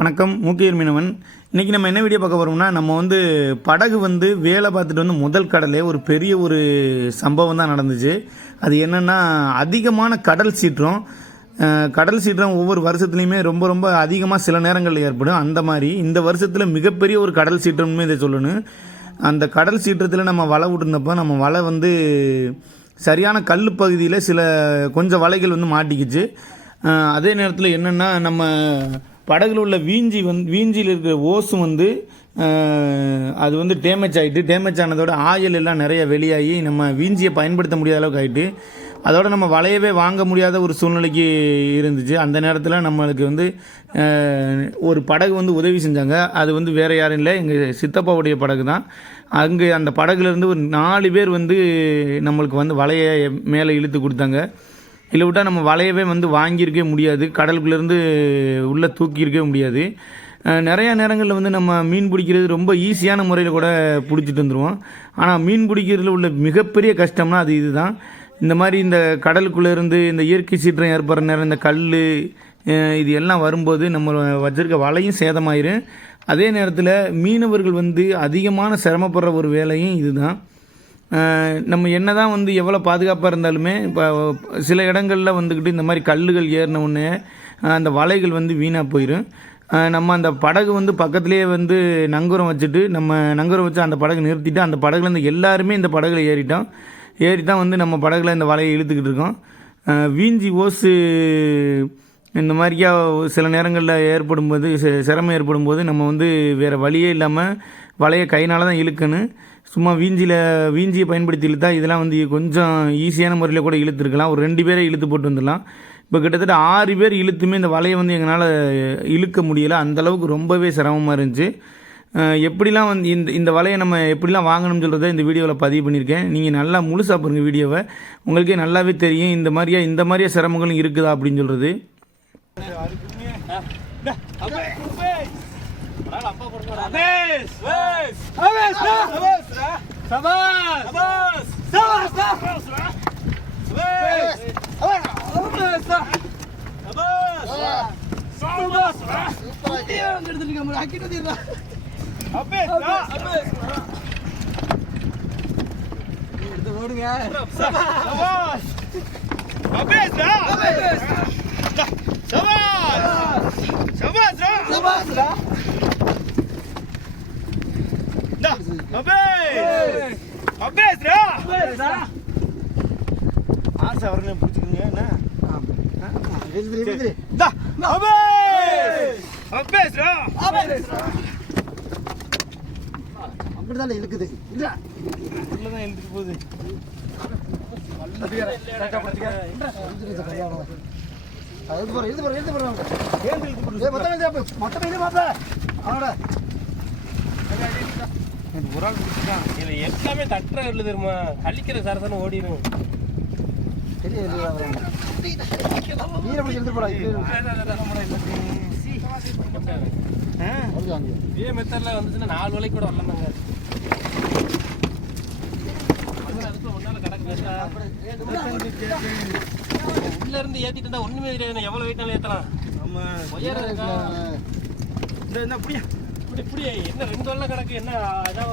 வணக்கம் மூக்கையர் மீனவன். இன்றைக்கி நம்ம என்ன வீடியோ பார்க்க போகிறோம்னா நம்ம வந்து படகு வந்து வேலை பார்த்துட்டு வந்து முதல் கடலே ஒரு பெரிய ஒரு சம்பவம் தான் நடந்துச்சு. அது என்னென்னா அதிகமான கடல் சீற்றம். கடல் சீற்றம் ஒவ்வொரு வருஷத்துலையுமே ரொம்ப ரொம்ப அதிகமாக சில நேரங்களில் ஏற்படும். அந்த மாதிரி இந்த வருஷத்தில் மிகப்பெரிய ஒரு கடல் சீற்றம்னு இதை சொல்லணும். அந்த கடல் சீற்றத்தில் நம்ம வலை விட்டுருந்தப்போ நம்ம வலை வந்து சரியான கல் பகுதியில் சில கொஞ்சம் வலைகள் வந்து மாட்டிக்கிச்சு. அதே நேரத்தில் என்னென்னா நம்ம படகுல உள்ள வீஞ்சி வந்து வீஞ்சியில் இருக்கிற ஓஸும் வந்து அது வந்து டேமேஜ் ஆகிட்டு டேமேஜ் ஆனதோட ஆயில் எல்லாம் நிறைய வெளியாகி நம்ம வீஞ்சியை பயன்படுத்த முடியாத அளவுக்கு ஆகிட்டு அதோட நம்ம வளையவே வாங்க முடியாத ஒரு சூழ்நிலைக்கு இருந்துச்சு. அந்த நேரத்தில் நம்மளுக்கு வந்து ஒரு படகு வந்து உதவி செஞ்சாங்க. அது வந்து வேறு யாரும் இல்லை எங்கள் சித்தப்பாவுடைய படகு தான் அங்கே அந்த படகுலேருந்து ஒரு நாலு பேர் வந்து நம்மளுக்கு வந்து வலையை மேலே இழுத்து கொடுத்தாங்க. இல்லை விட்டால் நம்ம வலையவே வந்து வாங்கியிருக்கவே முடியாது கடலுக்குள்ளேருந்து உள்ளே தூக்கியிருக்கவே முடியாது. நிறையா நேரங்களில் வந்து நம்ம மீன் பிடிக்கிறது ரொம்ப ஈஸியான முறையில் கூட பிடிச்சிட்டு வந்துடுவோம் ஆனால் மீன் பிடிக்கிறதுல உள்ள மிகப்பெரிய கஷ்டம்னா அது இதுதான். இந்த மாதிரி இந்த கடலுக்குள்ளேருந்து இந்த இயற்கை சீற்றம் ஏற்படுற நேரம் இந்த கல் இது எல்லாம் வரும்போது நம்ம வச்சிருக்க வலையும் சேதமாயிரும். அதே நேரத்தில் மீனவர்கள் வந்து அதிகமான சிரமப்படுற ஒரு வேலையும் இதுதான். நம்ம என்ன தான் வந்து எவ்வளோ பாதுகாப்பாக இருந்தாலுமே இப்போ சில இடங்களில் வந்துக்கிட்டு இந்த மாதிரி கல்லுகள் ஏறின உடனே அந்த வலைகள் வந்து வீணாக போயிடும் நம்ம அந்த படகு வந்து பக்கத்துலேயே வந்து நங்கூரம் வச்சுட்டு நம்ம நங்கூரம் வச்சு அந்த படகு நிறுத்திட்டு அந்த படகுல இருந்து எல்லாருமே இந்த படகுல ஏறிட்டோம். ஏறி தான் வந்து நம்ம படகுல இந்த வலையை இழுத்துக்கிட்டு இருக்கோம். வீஞ்சி ஓசு இந்த மாதிரியா சில நேரங்களில் ஏற்படும் போது சிரமம் ஏற்படும் போது நம்ம வந்து வேறு வழியே இல்லாமல் வலையை கையினால் தான் இழுக்கணும். சும்மா வீஞ்சியில் வீஞ்சியை பயன்படுத்தி இழுத்தா இதெல்லாம் வந்து கொஞ்சம் ஈஸியான முறையில் கூட இழுத்துருக்கலாம். ஒரு ரெண்டு பேரை இழுத்து போட்டு வந்துடலாம். இப்போ கிட்டத்தட்ட ஆறு பேர் இழுத்துமே இந்த வலையை வந்து எங்களால் இழுக்க முடியலை. அந்தளவுக்கு ரொம்பவே சிரமமாக இருந்துச்சு. எப்படிலாம் வந்து இந்த இந்த வலையை நம்ம எப்படிலாம் வாங்கணும்னு சொல்கிறத இந்த வீடியோவில் பதிவு பண்ணியிருக்கேன். நீங்கள் நல்லா முழுசாக பாருங்கள் வீடியோவை. உங்களுக்கே நல்லாவே தெரியும். இந்த மாதிரியா இந்த மாதிரியா சிரமங்களும் இருக்குதா அப்படின்னு சொல்கிறது ஓடுங்க ஆசை வரலையும் பிடிச்சிக்கோங்க என்ன? அப்படிதான் இருக்குது. உள்ளதான் எழுதிட்டு போகுது. எழுது போற எழுது போற எழுது ஏய் மொத்தம் எழுது மொத்தம் எழுது மாப்ள அவனோட. ஒரு ஆள் பிடிச்சிட்டான் இதுல எல்லாமே தட்டுற இல்ல தெரியுமா? கழிக்கிற சரசன ஓடிடும் வராங்க நீரை பிடிச்சி எழுது போடா இது. மெத்தட்ல வந்துச்சுன்னா நாலு வேலைக்கு கூட வரலாமாங்க உள்ள இருந்து ஏத்திட்டு இருந்தா ஒண்ணுமே தெரியாது. எவ்வளவு வெயிட்டாலும் ஏத்தலாம். நம்ம உயரம் இருக்கா? இந்த என்ன அப்படியா இப்படி என்ன ரெண்டு வரலாம் கணக்கு என்ன அதான்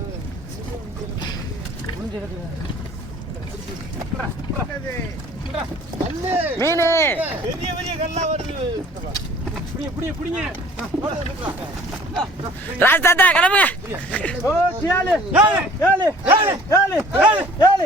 மீன் பெரிய பெரிய கல்லா வருது புடிங்க கிளம்புங்க ஏழு ஏழு ஏழு ஏழு ஏழு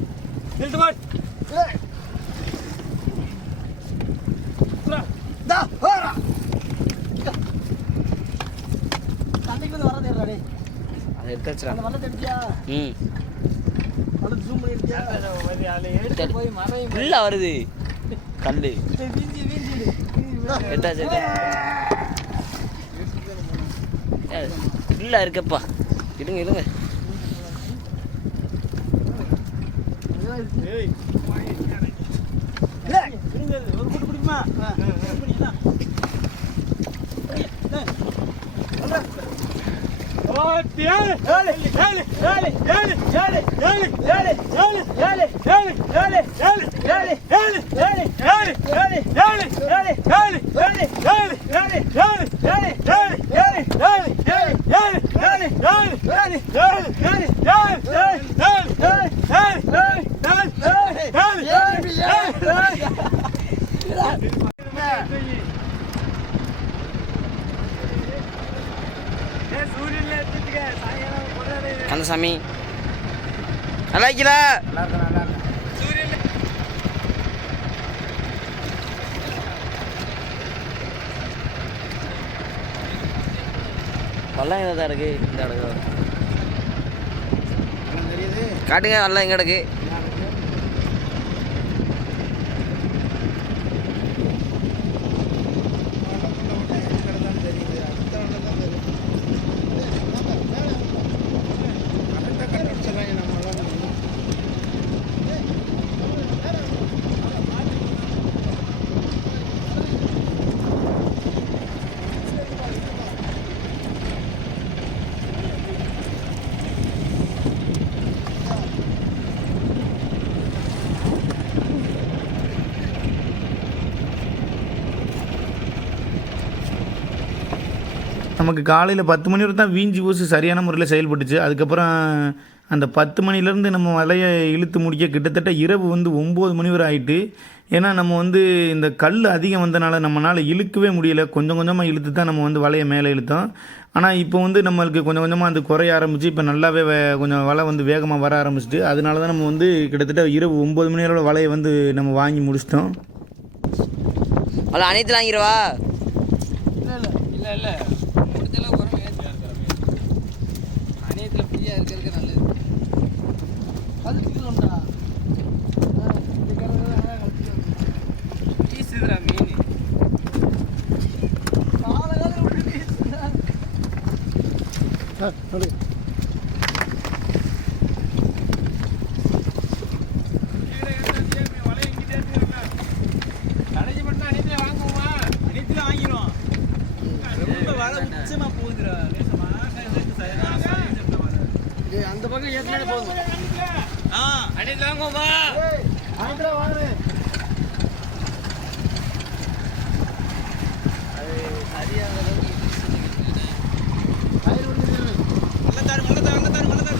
வருது கல்லு ஃபுல்லாக இருக்கப்பா இருங்க இருங்க ஏழு ஏழு ஏழு ஏழு ஏழு ஏழு ஏழு ஏழு ஏழு ஏழு வல்லம் எங்கே தான் இருக்குது இந்த இடக்கு காட்டுங்க வல்லம் எங்கே இருக்குது நமக்கு காலையில் பத்து மணி வரை தான் வீஞ்சி ஊசி சரியான முறையில் செயல்பட்டுச்சு. அதுக்கப்புறம் அந்த பத்து மணிலேருந்து நம்ம வலையை இழுத்து முடிக்க கிட்டத்தட்ட இரவு வந்து ஒம்பது மணி வரை ஆயிட்டு ஏன்னா நம்ம வந்து இந்த கல் அதிகம் வந்தனால நம்மளால் இழுக்கவே முடியல. கொஞ்சம் கொஞ்சமாக இழுத்து தான் நம்ம வந்து வலையை மேலே இழுத்தோம். ஆனால் இப்போ வந்து நம்மளுக்கு கொஞ்சம் கொஞ்சமாக அது குறைய ஆரம்பிச்சு இப்போ நல்லாவே வே- கொஞ்சம் வலை வந்து வேகமாக வர ஆரம்பிச்சிட்டு அதனால தான் நம்ம வந்து கிட்டத்தட்ட இரவு ஒம்பது மணியோட வலையை வந்து நம்ம வாங்கி முடிச்சிட்டோம். வல்லம் அனைத்து வாங்கிடுவா? இல்ல இல்ல. முடிஞ்ச அமைதியாக இருக்கிறதுக்கு நல்லது அதுக்கு ஒன்றா வீசுதுரா மீன் காலகாலம் வீசுதா இந்த பக்கம் ஏற்கனவே போதும். ஆ. அடியில் வாங்கம்மா ஆந்திரா வாங்க மல்லத்தாரு மல்லத்தாரு மல்லத்தாரு மல்லத்தாரு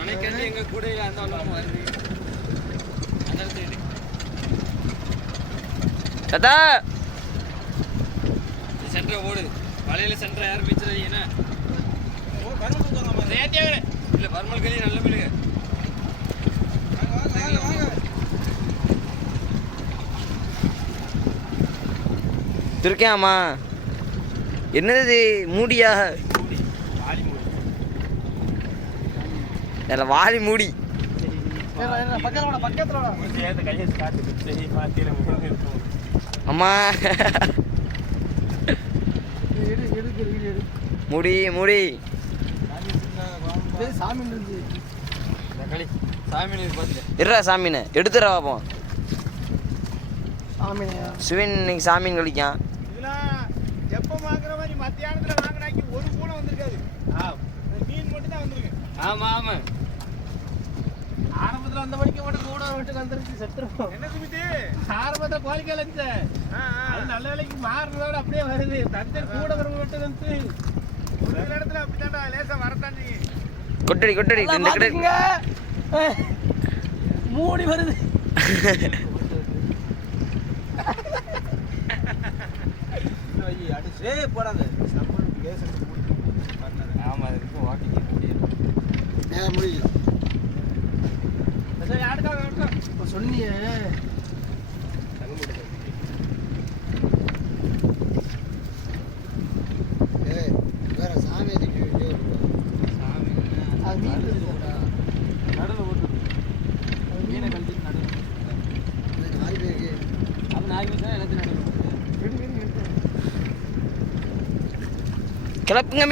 துணைக்கண்ணி எங்க கூட அந்த வருது தாத்தா! சென்டர் ஓடு. வலையில சென்டர் யாரும் வச்சிருக்கீங்க என்ன? இல்ல பர்மல் கலி நல்ல மீனுங்க திருக்கேம்மா என்னது? மூடியா வாலி மூடு அதில் வாலி மூடி பக்கத்துல வாடா பக்கத்துல வாடா சேர்த்து கையை காட்டு சரி பாத்தியில மீன் மூடி. அம்மா. எடு எடுக்கு வீடு மூடி மூடி. சாமி பார்த்து இருடா சாமின்னு. எடுத்துடா பாப்போம். சுவின் சிவன் இன்னைக்கு சாமின்னு கழிக்கான். இதெல்லாம் எப்போ வாங்குற மாதிரி மத்தியானத்தில் வாங்கினாக்கி ஒரு பூனை வந்திருக்காது ஆ மீன் மட்டும் தான் வந்திருக்கு ஆமா ஆமா. ஆரம்பத்துல அந்த மணிக்கு மட்டும் கூட விட்டு வந்துருச்சு செத்துரும் என்ன கோழிக்கால இருந்துச்சு ஆ, ஆ. அது நல்ல வேலைக்கு மாறுறதோட அப்படியே வருது. தந்தை கூட வர மட்டும் வந்து ஒரு சில இடத்துல அப்படித்தான்டா லேசா வரத்தான் செய்யும் கொட்டடி கொட்டடி. இந்த கடை மூடி வருது. அடிச்சு. ஏய் போடாத ஆமா அது இருக்கும் வாக்கிங் முடியும் நேரம் முடிக்கலாம் சரி அடுக்கா அடுக்கா இப்போ சொன்னியே வேற சாமி எதுக்கு சாமி அது மீன் இருக்குடா நடுவில் போட்டு மீனை கழிச்சு நடுவில் நாலு பேருக்கு அப்போ நாலு பேர் தான் எல்லாத்தையும் நடுவில் போட்டு எடு எடு எடு கிளப்புங்க மீனை சத்தாடம் பண்றா மீன் எடுப்பா இப்போ பழைய கிராமம் இருக்கு எந்த மீன் கையில் கிளப்புங்க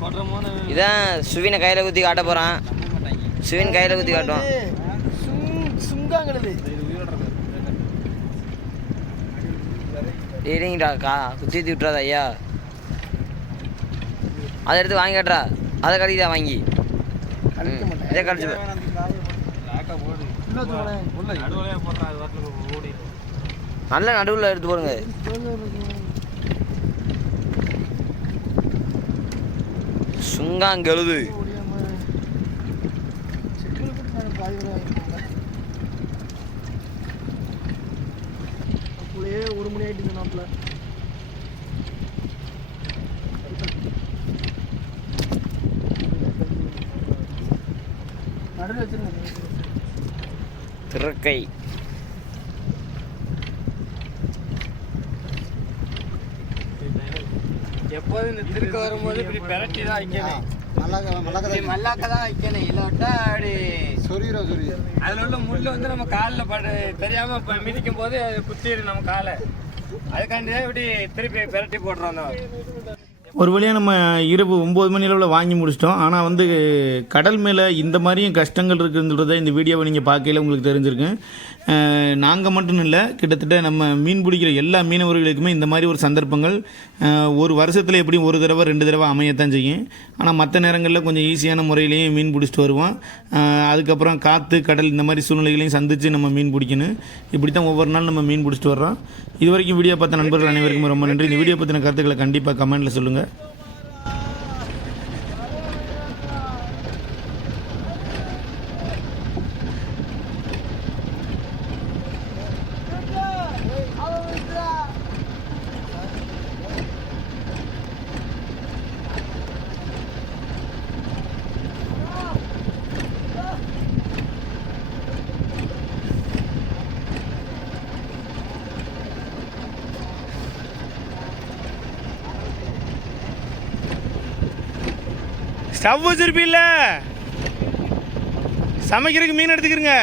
கொட்டுறமோன்னு இதான் சுவினை கையில் குத்தி காட்ட போகிறான் சுவின் கையில் குத்தி காட்டுவான். சுங் சரிங்கடா கா குத்தி ஊற்றி ஐயா. அதை எடுத்து வாங்கி காட்டுறா. அதை கழிதா வாங்கி. இதை கழிச்சு நல்ல நடுவில் எடுத்து போடுங்க. சுங்காங்கெழுது. ஒரு மணி ஆயிட்டு திருக்கை எப்போதும் இந்த திருக்க வரும்போது இப்படி பெரட்டி தான் வைக்கணும். மல்லாக்க தான் வைக்கணும். இல்லாட்டா அப்படி சொரியிறோம் சொரி அதில் உள்ள முள் வந்து நம்ம காலில் பட தெரியாம மிதிக்கும் போது அது குத்திடும் நம்ம காலை. அதுக்காண்டி தான் இப்படி திருப்பி பெரட்டி போடுறோம் அந்த ஒரு வழியாக நம்ம இரவு ஒம்பது மணி அளவில் வாங்கி முடிச்சிட்டோம். ஆனால் வந்து கடல் மேலே இந்த மாதிரியும் கஷ்டங்கள் இருக்குன்றதை இந்த வீடியோவை நீங்கள் பார்க்கையில உங்களுக்கு தெரிஞ்சிருக்கு நாங்கள் மட்டும் இல்லை கிட்டத்தட்ட நம்ம மீன் பிடிக்கிற எல்லா மீனவர்களுக்குமே இந்த மாதிரி ஒரு சந்தர்ப்பங்கள் ஒரு வருஷத்தில் எப்படியும் ஒரு தடவை ரெண்டு தடவை அமையத்தான் செய்யும். ஆனால் மற்ற நேரங்களில் கொஞ்சம் ஈஸியான முறையிலையும் மீன் பிடிச்சிட்டு வருவோம். அதுக்கப்புறம் காற்று கடல் இந்த மாதிரி சூழ்நிலைகளையும் சந்தித்து நம்ம மீன் பிடிக்கணும். இப்படி தான் ஒவ்வொரு நாள் நம்ம மீன் பிடிச்சிட்டு வர்றோம். இது வரைக்கும் வீடியோ பார்த்த நண்பர்கள் அனைவருக்கும் ரொம்ப நன்றி. இந்த வீடியோ பற்றின கருத்துக்களை கண்டிப்பாக கமெண்ட்டில் சொல்லுங்கள் ஸ்டவ் வச்சிருப்பீல்ல சமைக்கிறதுக்கு மீன் எடுத்துக்கிறங்க